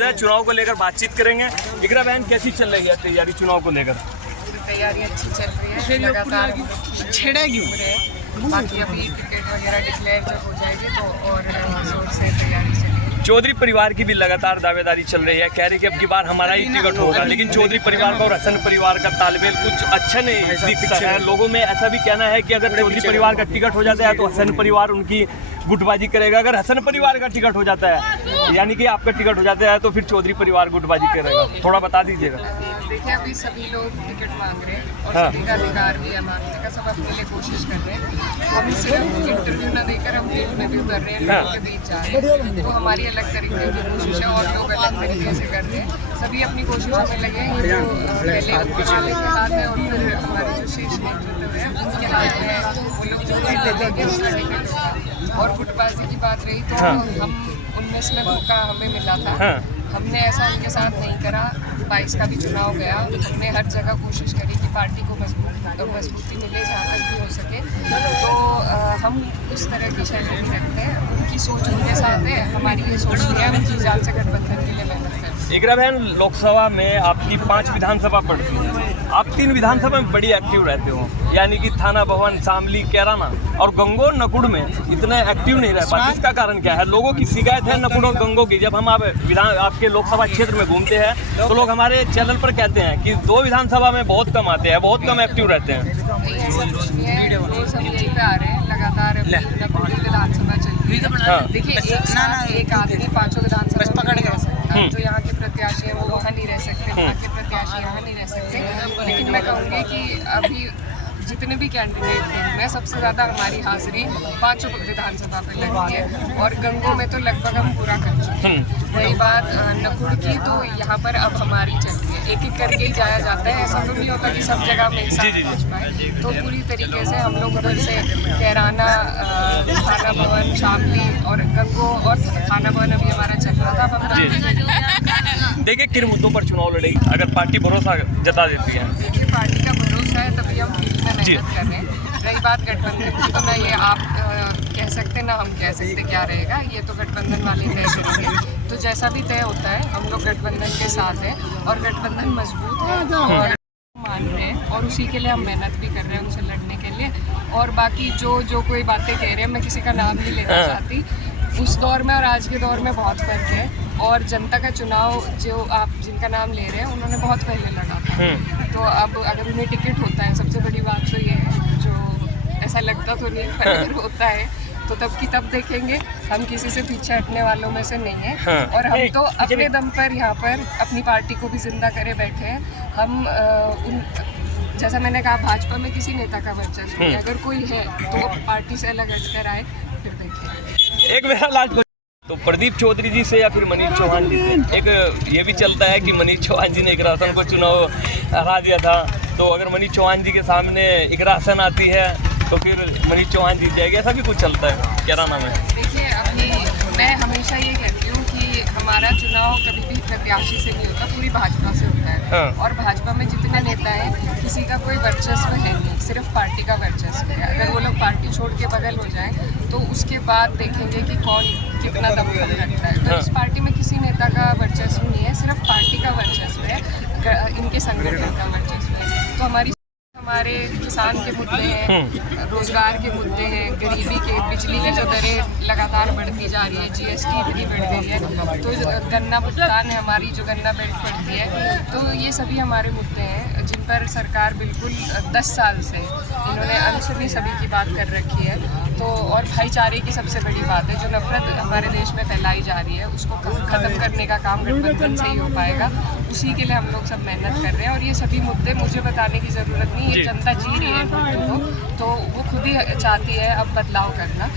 मौजूद है, चुनाव को लेकर बातचीत करेंगे। इकरा बहन, कैसी चल रही है तैयारी चुनाव को लेकर? तैयारी अच्छी चल रही है, लगातार छेड़ेगी। बाकी अभी टिकट वगैरह डिक्लेयर जब हो जाएगी तो और जोर से तैयारी चलेगी। चौधरी परिवार की भी लगातार दावेदारी चल रही है, कह रही कि अब की बार हमारा ही टिकट होगा, लेकिन चौधरी परिवार का और हसन परिवार का तालमेल कुछ अच्छा नहीं दिखता है। लोगों में ऐसा भी कहना है कि अगर चौधरी परिवार का टिकट हो जाता है तो हसन परिवार उनकी गुटबाजी करेगा, अगर हसन परिवार का टिकट हो जाता है यानी कि आपका टिकट हो जाता है तो फिर चौधरी परिवार गुटबाजी करेगा। थोड़ा बता दीजिएगा। देखिए, अभी सभी लोग टिकट मांग रहे हैं और सभी का अधिकार भी है मांगने का, सब अपने लिए कोशिश कर रहे हैं। हम सिर्फ इंटरव्यू न देकर हम फील्ड में भी उतर रहे हैं, लोगों के बीच जा रहे हैं, तो हमारी अलग तरीके की कोशिश है और लोग अलग तरीके से करते हैं। सभी अपनी कोशिशों में लगे हैं। ये जो पहले उनके हाथ है और फिर हमारे जो शीर्ष नेतृत्व है उनके हाथ में, वो लोग जो लेंगे उसका टिकट। और गुटबाजी की बात रही तो हम 19 में मौका हमें मिला था, हमने ऐसा उनके साथ नहीं करा। 22 का भी चुनाव गया, हमने हर जगह कोशिश करी कि पार्टी को मजबूती मिले जहाँ तक भी हो सके। तो हम उस तरह की शैली नहीं रखते हैं, उनकी सोच उनके साथ है, हमारी ये सोच नहीं है, हम जी जान से गठबंधन के लिए मेहनत करते हैं। इकरा बहन, लोकसभा में आपकी 5 विधानसभा पड़ती है, आप 3 विधानसभा में बड़ी एक्टिव रहते हो, यानी कि थाना भवन, शामली, कैराना और गंगोर नकुड़ में इतने एक्टिव नहीं रह पाते। इसका कारण क्या है? लोगों की शिकायत है नकुड़ और गंगो की। जब हम आपके लोकसभा क्षेत्र में घूमते हैं तो लोग हमारे चैनल पर कहते हैं कि 2 विधानसभा में बहुत कम आते हैं, बहुत कम एक्टिव रहते हैं। ऐसा कुछ नहीं है, रोज हम यही पे आ रहे हैं लगातार। नकुड़ विधानसभा चल रही है। देखिए, एक आदमी 5 विधानसभा पकड़ गया है, जो यहाँ के प्रत्याशी हैं वो वहाँ नहीं रह सकते, वहाँ के प्रत्याशी यहाँ नहीं रह सकते। लेकिन मैं कहूँगी कि अभी जितने भी कैंडिडेट हैं उनमें सबसे ज़्यादा हमारी हाजिरी 5 विधानसभा पर लगी है और गंगों में तो लगभग हम पूरा कर चुके हैं। वही बात नकुड़ की, तो यहाँ पर अब हमारी चलती है, एक एक करके ही जाया जाता है। ऐसा तो नहीं होता कि सब जगह में साथ पहुँच पाए। तो पूरी तरीके से हम लोग उधर से कैराना, थाना भवन, शामली और गंगो और थाना भवन अभी हमारा चल रहा था। अब देखिए, किन मुद्दों पर चुनाव लड़ेगी अगर पार्टी भरोसा जता देती है? देखिए, पार्टी का भरोसा है तभी हम फील्ड में मेहनत कर रहे हैं। रही बात गठबंधन की, तो ना ये आप कह सकते ना हम कह सकते क्या रहेगा, ये तो गठबंधन वाले तय करेंगे। तो जैसा भी तय होता है हम लोग गठबंधन के साथ हैं और गठबंधन मजबूत है और मान रहे हैं और उसी के लिए हम मेहनत भी कर रहे हैं उनसे लड़ने के लिए। और बाकी जो कोई बातें कह रहे हैं, मैं किसी का नाम नहीं लेना चाहती, उस दौर में और आज के दौर में बहुत फ़र्क है। और जनता का चुनाव जो आप जिनका नाम ले रहे हैं उन्होंने बहुत पहले लड़ा था, तो अब अगर उन्हें टिकट होता है, सबसे बड़ी बात तो ये है, जो ऐसा लगता तो नहीं पर अगर होता है तो तब की तब देखेंगे। हम किसी से पीछे हटने वालों में से नहीं है और हम तो अपने दम पर यहाँ पर अपनी पार्टी को भी जिंदा करे बैठे हैं। हम जैसा मैंने कहा, भाजपा में किसी नेता का वर्चस्व नहीं, अगर कोई है तो पार्टी से अलग हटकर आए, फिर देखें। एक मेरा लास्ट तो प्रदीप चौधरी जी से या फिर मनीष चौहान जी से, एक ये भी चलता है कि मनीष चौहान जी ने इकरा हसन को चुनाव हरा दिया था, तो अगर मनीष चौहान जी के सामने इकरा हसन आती है तो फिर मनीष चौहान जीत जाएगी, ऐसा भी कुछ चलता है कैराना में? देखिए, अभी मैं हमेशा ये कहती हूँ कि हमारा चुनाव कभी भी प्रत्याशी से नहीं होता, पूरी भाजपा से होता है। और भाजपा में जितने नेता हैं किसी का कोई वर्चस्व है नहीं, सिर्फ पार्टी का वर्चस्व है। अगर वो लोग पार्टी छोड़ के बगल हो जाएं तो उसके बाद देखेंगे कि कौन कितना दमखम रखता है। तो इस पार्टी में किसी नेता का वर्चस्व नहीं है, सिर्फ पार्टी का वर्चस्व है, इनके संगठन का वर्चस्व है। तो हमारे किसान के मुद्दे हैं, रोजगार के मुद्दे हैं, गरीबी के, बिजली की जो दरें लगातार बढ़ती जा रही है, GST इतनी बढ़ गई है, तो गन्ना भुगतान है, हमारी जो गन्ना बेल्ट पड़ती है, तो ये सभी हमारे मुद्दे हैं जिन पर सरकार बिल्कुल 10 साल से इन्होंने अनसुनी सभी की बात कर रखी है। तो और भाईचारे की सबसे बड़ी बात है, जो नफरत हमारे देश में फैलाई जा रही है उसको ख़त्म करने का काम गठबंधन से ही हो पाएगा। उसी के लिए हम लोग सब मेहनत कर रहे हैं और ये सभी मुद्दे मुझे बताने की ज़रूरत नहीं है, जनता जी रही है मुद्दों को, तो वो खुद ही चाहती है अब बदलाव करना।